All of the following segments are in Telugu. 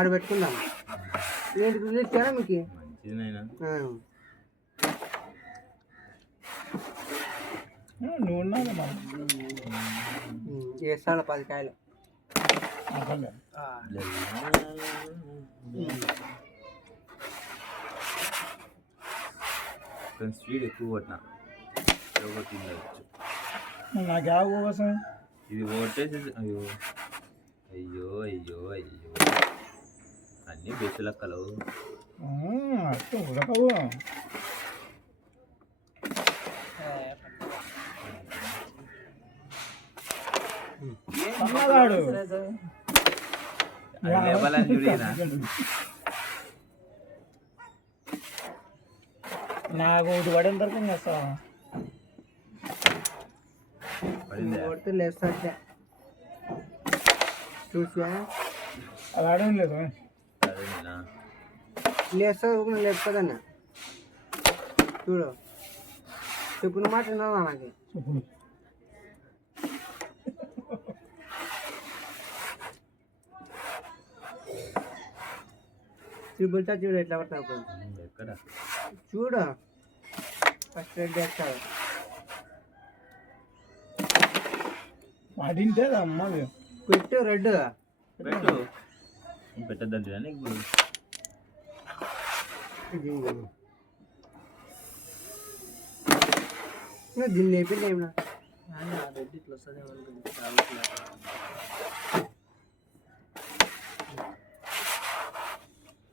ఆడ పెట్టుకుందాం. ఏంటి ఇచ్చారా మీకు? వేస్తాడు 10 కాయలు. స్వీట్ ఎక్కువ కొట్టినా నాకు యావ కోసం ఇది ఓటేసి అయ్యో అయ్యో అయ్యో అయ్యో అన్నీ బెస్ట్ లెక్కలు ఉడకవు. నాకు ఒకటి పడిన తర్వాత చేస్తావా? లేస్తా చూసా అది ఆడడం లేదు. లేస్తా లేకపోదన్న చూడు చెప్పిన మాట విన్నావా? నాకు ట్రిపుల్ టచ్ చూడు ఎట్లా పడతావు. చూడు ఫస్ట్ రెడ్ వేస్తాడు. వాడింటే అమ్మది పెట్టు రెడ్ పెట్టద్దంటే దీన్ని లేపింది ఏమన్నా రెడ్ ఇట్లా వస్తుంది.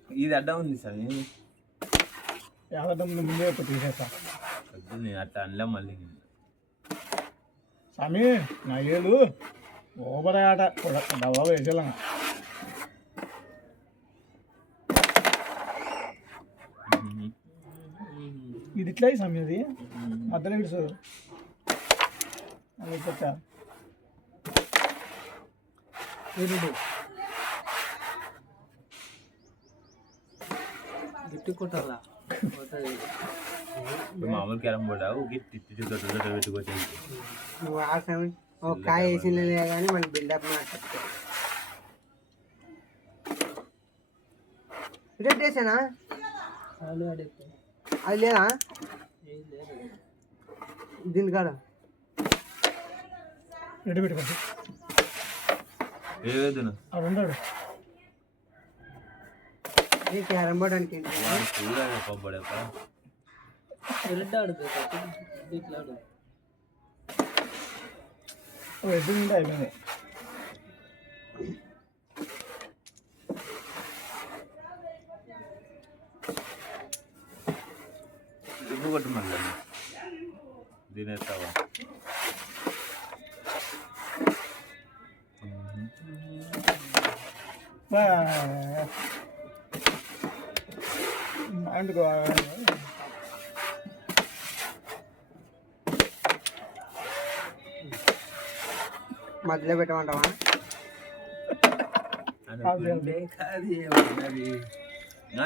ఇది అడ్డం ఉంది సార్. యావడం ముందే తీసేస్తా. నేను అట్లా అనలే మళ్ళీ స్వామి నా ఏళ్ళు ఓవర్ ఆట డబ్బా వేసేలా. ఇది ఇట్లా స్వామి అది మధ్యలో విడుసు వచ్చా గిట్టి కొట్టాలా మామూలు క్యారం బోర్డు గిట్టి పెట్టుకోవచ్చు. నువ్వు ఆ సమయం ఒక కాయ వేసిన కానీ మనకి బిల్డప్ రెడ్ వేసానా? అది లేదా దీని కాడ రెడీ పెట్టుకోండి. ఉన్నాడు క్యారం బోర్డ్ అంటే రెడ్ ఆడుతుంది ఇట్లా ఆడు. రెడ్ ఉంటే అయిపోయింది. రిబ్బు కొట్టు మళ్ళీ దీని వేస్తావా? అందుకో మధ్యలో పెట్టమంటావా? కాదు